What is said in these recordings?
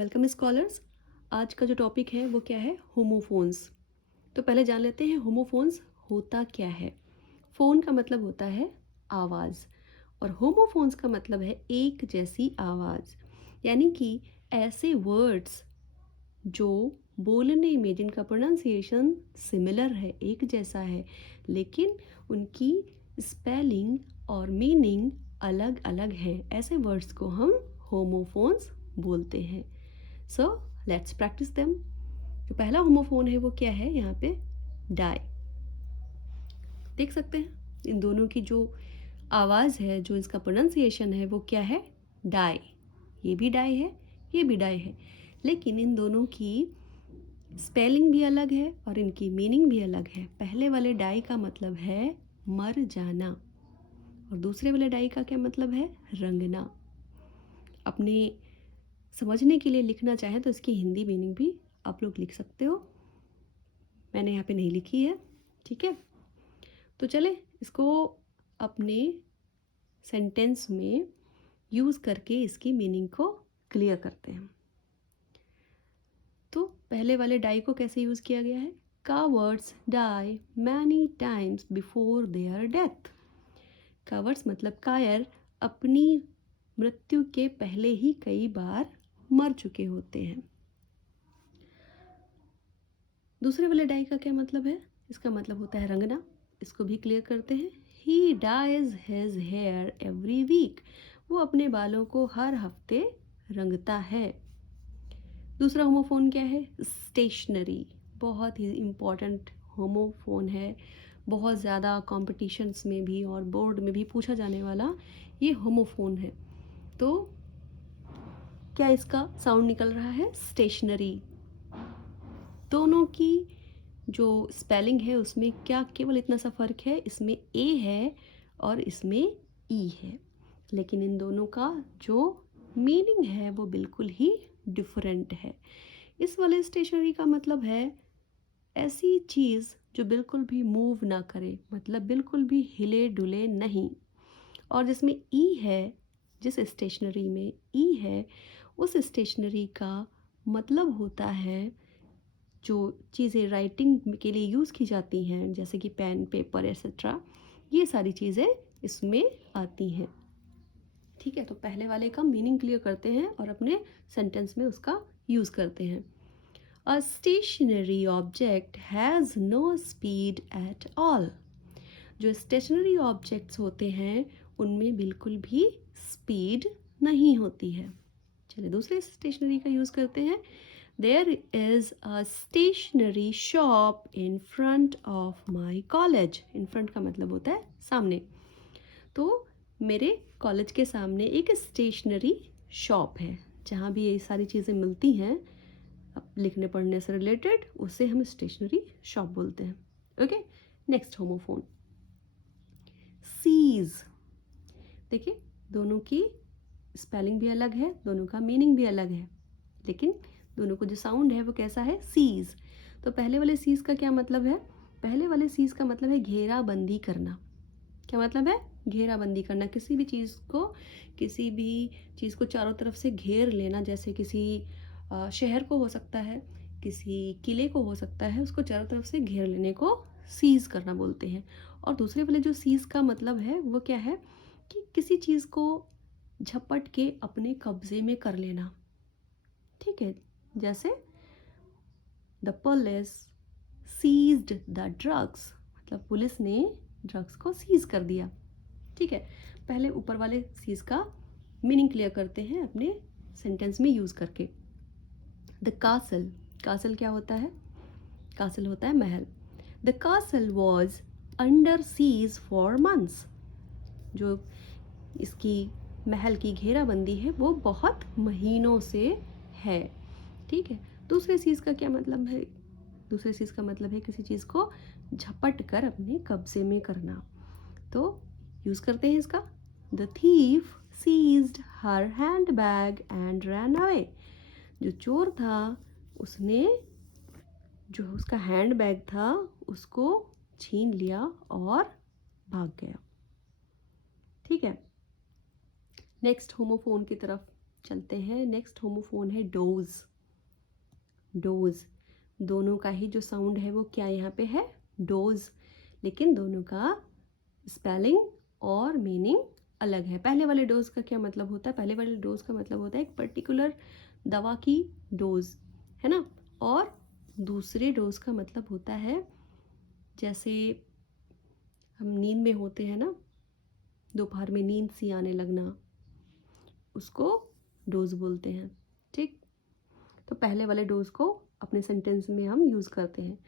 Welcome scholars. आज का जो टॉपिक है वो क्या है? होमोफोन्स। तो पहले जान लेते हैं होमोफोन्स होता क्या है। फ़ोन का मतलब होता है आवाज़ और होमोफोन्स का मतलब है एक जैसी आवाज़, यानी कि ऐसे वर्ड्स जो बोलने में जिनका प्रोनाउंसिएशन सिमिलर है, एक जैसा है, लेकिन उनकी स्पेलिंग और मीनिंग अलग अलग है। ऐसे वर्ड्स को हम होमोफोन्स बोलते हैं। So let's practice them. जो पहला होमोफोन है वो क्या है? यहाँ पे डाई। देख सकते हैं इन दोनों की जो आवाज़ है, जो इसका प्रोनाउंसिएशन है वो क्या है? डाई। ये भी डाई है, ये भी डाई है, लेकिन इन दोनों की स्पेलिंग भी अलग है और इनकी मीनिंग भी अलग है। पहले वाले डाई का मतलब है मर जाना और दूसरे वाले डाई का क्या मतलब है? रंगना। अपने समझने के लिए लिखना चाहें तो इसकी हिंदी मीनिंग भी आप लोग लिख सकते हो, मैंने यहाँ पे नहीं लिखी है। ठीक है, तो चले इसको अपने सेंटेंस में यूज़ करके इसकी मीनिंग को क्लियर करते हैं। तो पहले वाले डाई को कैसे यूज़ किया गया है? Cowards die many times before their death. Cowards मतलब कायर अपनी मृत्यु के पहले ही कई बार मर चुके होते हैं। दूसरे वाले डाई का क्या मतलब है? इसका मतलब होता है रंगना। इसको भी क्लियर करते हैं। He dyes his hair every week. वो अपने बालों को हर हफ्ते रंगता है। दूसरा होमोफोन क्या है? स्टेशनरी। बहुत ही इम्पॉर्टेंट होमोफोन है, बहुत ज़्यादा कॉम्पिटिशन्स में भी और बोर्ड में भी पूछा जाने वाला ये होमोफोन है। तो क्या इसका साउंड निकल रहा है? स्टेशनरी। दोनों की जो स्पेलिंग है उसमें क्या केवल इतना सा फ़र्क है, इसमें ए है और इसमें ई है, लेकिन इन दोनों का जो मीनिंग है वो बिल्कुल ही डिफरेंट है। इस वाले स्टेशनरी का मतलब है ऐसी चीज़ जो बिल्कुल भी मूव ना करे, मतलब बिल्कुल भी हिले डुले नहीं। और जिसमें ई है, जिस स्टेशनरी में ई है, उस स्टेशनरी का मतलब होता है जो चीज़ें राइटिंग के लिए यूज़ की जाती हैं, जैसे कि पेन पेपर एक्सेट्रा, ये सारी चीज़ें इसमें आती हैं। ठीक है, तो पहले वाले का मीनिंग क्लियर करते हैं और अपने सेंटेंस में उसका यूज़ करते हैं। A stationary object has no speed at all. जो स्टेशनरी ऑब्जेक्ट्स होते हैं उनमें बिल्कुल भी स्पीड नहीं होती है। चलिए दूसरे स्टेशनरी का यूज़ करते हैं। There is a stationery shop in front of my college. In front का मतलब होता है सामने। तो मेरे कॉलेज के सामने एक स्टेशनरी शॉप है जहाँ भी ये सारी चीज़ें मिलती हैं लिखने पढ़ने से रिलेटेड, उसे हम स्टेशनरी शॉप बोलते हैं। Okay, next homophone seize. देखिए दोनों की स्पेलिंग भी अलग है, दोनों का मीनिंग भी अलग है, लेकिन दोनों को जो साउंड है वो कैसा है? सीज। तो पहले वाले सीज का क्या मतलब है? पहले वाले सीज का मतलब है घेराबंदी करना। क्या मतलब है? घेराबंदी करना, किसी भी चीज़ को चारों तरफ से घेर लेना। जैसे किसी शहर को हो सकता है, किसी किले को हो सकता है, उसको चारों तरफ से घेर लेने को सीज करना बोलते हैं। और दूसरे वाले जो सीज का मतलब है वो क्या है? कि किसी चीज़ को झपट के अपने कब्जे में कर लेना। ठीक है, जैसे the police seized the drugs, मतलब पुलिस ने ड्रग्स को सीज कर दिया। ठीक है, पहले ऊपर वाले सीज का मीनिंग क्लियर करते हैं अपने सेंटेंस में यूज़ करके। The castle. कासल क्या होता है? कासल होता है महल। The castle was under seize for months. जो इसकी महल की घेराबंदी है वो बहुत महीनों से है। ठीक है, दूसरे चीज़ का क्या मतलब है? दूसरे चीज़ का मतलब है किसी चीज़ को झपट कर अपने कब्जे में करना। तो यूज़ करते हैं इसका। The thief seized her handbag and ran away. जो चोर था उसने जो उसका हैंड बैग था उसको छीन लिया और भाग गया। ठीक है, नेक्स्ट होमोफोन की तरफ चलते हैं, नेक्स्ट होमोफोन है डोज। डोज, दोनों का ही जो साउंड है वो क्या यहाँ पे है, डोज, लेकिन दोनों का स्पेलिंग और मीनिंग अलग है। पहले वाले डोज का क्या मतलब होता है, पहले वाले डोज का मतलब होता है एक पर्टिकुलर दवा की डोज, है ना। और दूसरे डोज का मतलब होता है जैसे हम नींद में होते हैं ना, दोपहर में नींद सी आने लगना, उसको डोज बोलते हैं। ठीक, तो पहले वाले डोज को अपने सेंटेंस में हम यूज़ करते हैं।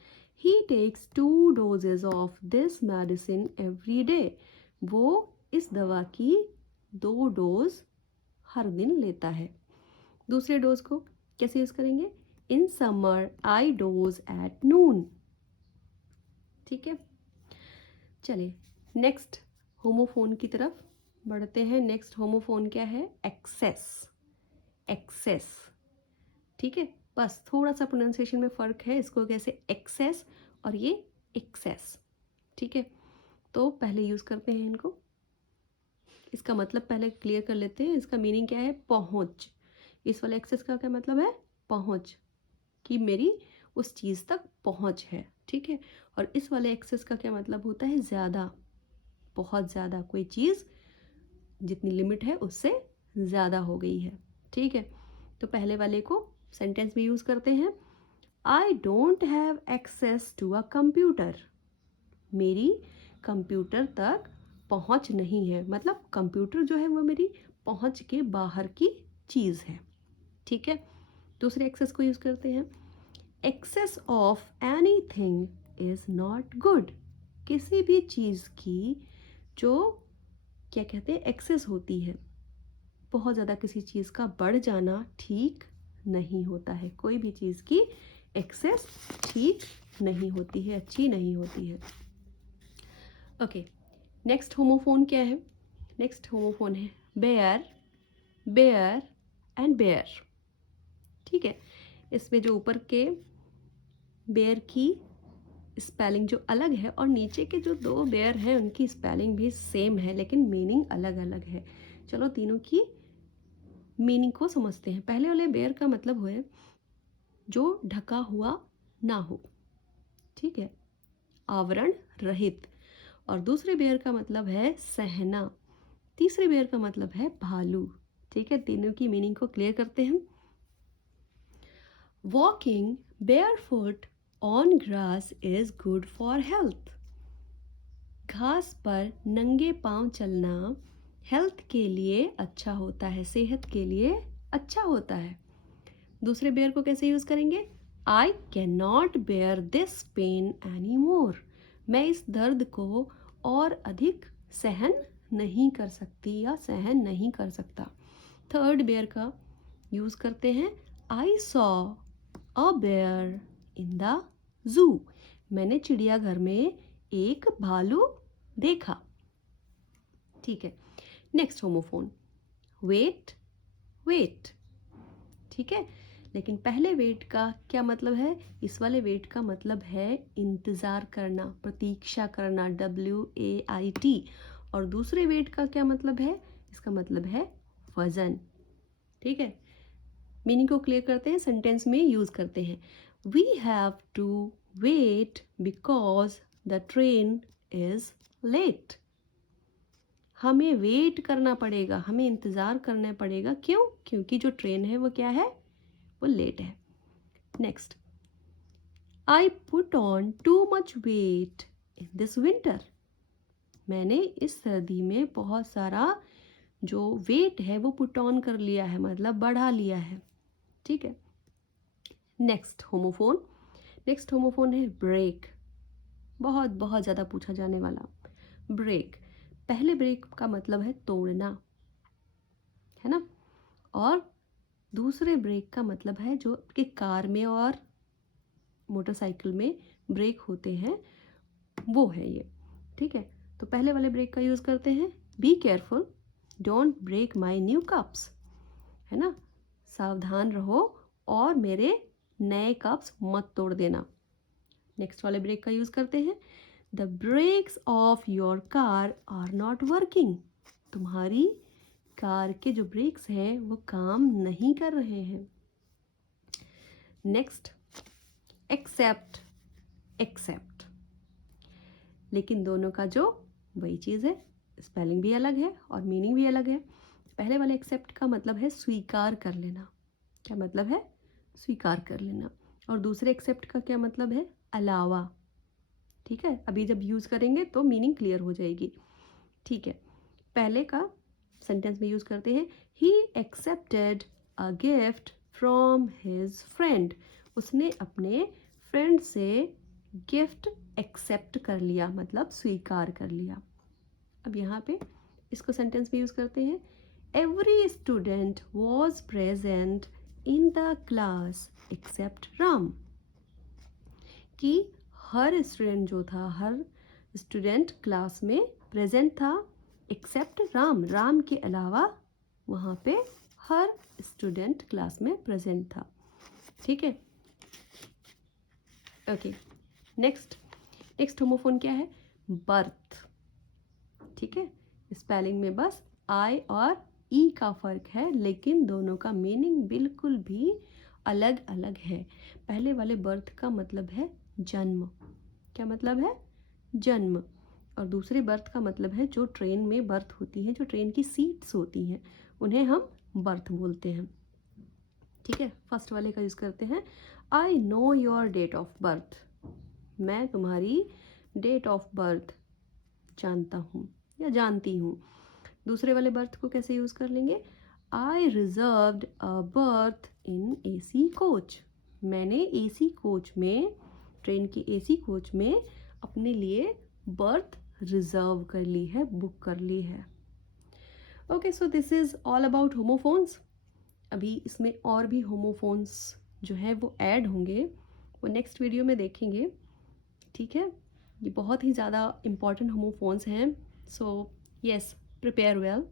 He takes 2 doses of this medicine every day. वो इस दवा की 2 डोज हर दिन लेता है। दूसरे डोज को कैसे यूज़ करेंगे, in summer I dose at noon. ठीक है, चलिए नेक्स्ट होमोफोन की तरफ बढ़ते हैं। नेक्स्ट होमोफोन क्या है, एक्सेस। एक्सेस, ठीक है, बस थोड़ा सा प्रोनाउंसिएशन में फ़र्क है, इसको कैसे एक्सेस और ये एक्सेस। ठीक है, तो पहले यूज़ करते हैं इनको, इसका मतलब पहले क्लियर कर लेते हैं। इसका मीनिंग क्या है, पहुंच। इस वाले एक्सेस का क्या मतलब है, पहुंच, कि मेरी उस चीज़ तक पहुंच है। ठीक है, और इस वाले एक्सेस का क्या मतलब होता है, ज़्यादा, बहुत ज़्यादा, कोई चीज़ जितनी लिमिट है उससे ज़्यादा हो गई है। ठीक है, तो पहले वाले को सेंटेंस में यूज़ करते हैं। I don't have access to a computer. मेरी कंप्यूटर तक पहुंच नहीं है, मतलब कंप्यूटर जो है वो मेरी पहुंच के बाहर की चीज़ है। ठीक है, दूसरे एक्सेस को यूज़ करते हैं। Access of anything is not good. किसी भी चीज़ की जो क्या कहते हैं, एक्सेस होती है, बहुत ज़्यादा किसी चीज़ का बढ़ जाना ठीक नहीं होता है। कोई भी चीज़ की एक्सेस ठीक नहीं होती है, अच्छी नहीं होती है। ओके, नेक्स्ट होमोफोन क्या है, नेक्स्ट होमोफोन है बेयर। Bear and bear. ठीक है, इसमें जो ऊपर के बेयर की स्पेलिंग जो अलग है और नीचे के जो 2 बेयर हैं उनकी स्पेलिंग भी सेम है, लेकिन मीनिंग अलग अलग है। चलो तीनों की मीनिंग को समझते हैं। पहले वाले बेयर का मतलब है जो ढका हुआ ना हो, ठीक है, आवरण रहित। और दूसरे बेयर का मतलब है सहना। तीसरे बेयर का मतलब है भालू। ठीक है, तीनों की मीनिंग को क्लियर करते हैं। Walking barefoot on grass is good for health. घास पर नंगे पांव चलना हेल्थ के लिए अच्छा होता है, सेहत के लिए अच्छा होता है। दूसरे बेयर को कैसे यूज करेंगे, I cannot bear this pain any more. मैं इस दर्द को और अधिक सहन नहीं कर सकती या सहन नहीं कर सकता। थर्ड बेयर का यूज करते हैं। I saw a bear in the zoo. मैंने चिड़ियाघर में एक भालू देखा। ठीक है, नेक्स्ट होमोफोन वेट। वेट, ठीक है, लेकिन पहले वेट का क्या मतलब है, इस वाले वेट का मतलब है इंतज़ार करना, प्रतीक्षा करना, WAIT। और दूसरे वेट का क्या मतलब है, इसका मतलब है वज़न। ठीक है, मीनिंग को क्लियर करते हैं, सेंटेंस में यूज़ करते हैं। We have to wait because the train is late. हमें वेट करना पड़ेगा, हमें इंतज़ार करना पड़ेगा, क्यों, क्योंकि जो ट्रेन है वो क्या है, वो लेट है। Next, I put on too much weight in this winter. मैंने इस सर्दी में बहुत सारा जो वेट है वो पुट ऑन कर लिया है, मतलब बढ़ा लिया है। ठीक है, नेक्स्ट होमोफोन। नेक्स्ट होमोफोन है ब्रेक। बहुत बहुत ज़्यादा पूछा जाने वाला ब्रेक। पहले ब्रेक का मतलब है तोड़ना, है ना, और दूसरे ब्रेक का मतलब है जो कि कार में और मोटरसाइकिल में ब्रेक होते हैं, वो है ये। ठीक है, तो पहले वाले ब्रेक का यूज़ करते हैं, be careful don't break my new cups, है ना, सावधान रहो और मेरे नए कप्स मत तोड़ देना। नेक्स्ट वाले ब्रेक का यूज़ करते हैं, the brakes of your car are not working. तुम्हारी कार के जो ब्रेक्स हैं वो काम नहीं कर रहे हैं। नेक्स्ट, एक्सेप्ट, एक्सेप्ट, लेकिन दोनों का जो वही चीज़ है, स्पेलिंग भी अलग है और मीनिंग भी अलग है। पहले वाले एक्सेप्ट का मतलब है स्वीकार कर लेना। क्या मतलब है? स्वीकार कर लेना। और दूसरे एक्सेप्ट का क्या मतलब है? अलावा। ठीक है, अभी जब यूज़ करेंगे तो मीनिंग क्लियर हो जाएगी। ठीक है, पहले का सेंटेंस में यूज़ करते हैं he accepted a gift from his friend. उसने अपने फ्रेंड से गिफ्ट एक्सेप्ट कर लिया, मतलब स्वीकार कर लिया। अब यहाँ पे इसको सेंटेंस में यूज़ करते हैं every student was present in the class except Ram. कि हर स्टूडेंट जो था, हर स्टूडेंट क्लास में प्रेजेंट था एक्सेप्ट राम। राम के अलावा वहाँ पे हर स्टूडेंट क्लास में प्रेजेंट था। ठीक है, ओके। नेक्स्ट होमोफोन क्या है? बर्थ। ठीक है, स्पेलिंग में बस आई और ई का फर्क है, लेकिन दोनों का मीनिंग बिल्कुल भी अलग अलग है। पहले वाले बर्थ का मतलब है जन्म। क्या मतलब है? जन्म। और दूसरे बर्थ का मतलब है जो ट्रेन में बर्थ होती है, जो ट्रेन की सीट्स होती हैं, उन्हें हम बर्थ बोलते हैं। ठीक है, फर्स्ट वाले का यूज़ करते हैं I know your date of birth. मैं तुम्हारी डेट ऑफ बर्थ जानता हूँ या जानती हूँ। दूसरे वाले बर्थ को कैसे यूज़ कर लेंगे? I reserved a berth in AC coach. मैंने एसी कोच में, ट्रेन की एसी कोच में अपने लिए बर्थ रिजर्व कर ली है, बुक कर ली है। Okay, so this is all about homophones. अभी इसमें और भी होमोफोन्स जो है वो ऐड होंगे, वो नेक्स्ट वीडियो में देखेंगे। ठीक है, ये बहुत ही ज़्यादा इम्पॉर्टेंट होमोफोन्स हैं। So yes, prepare well.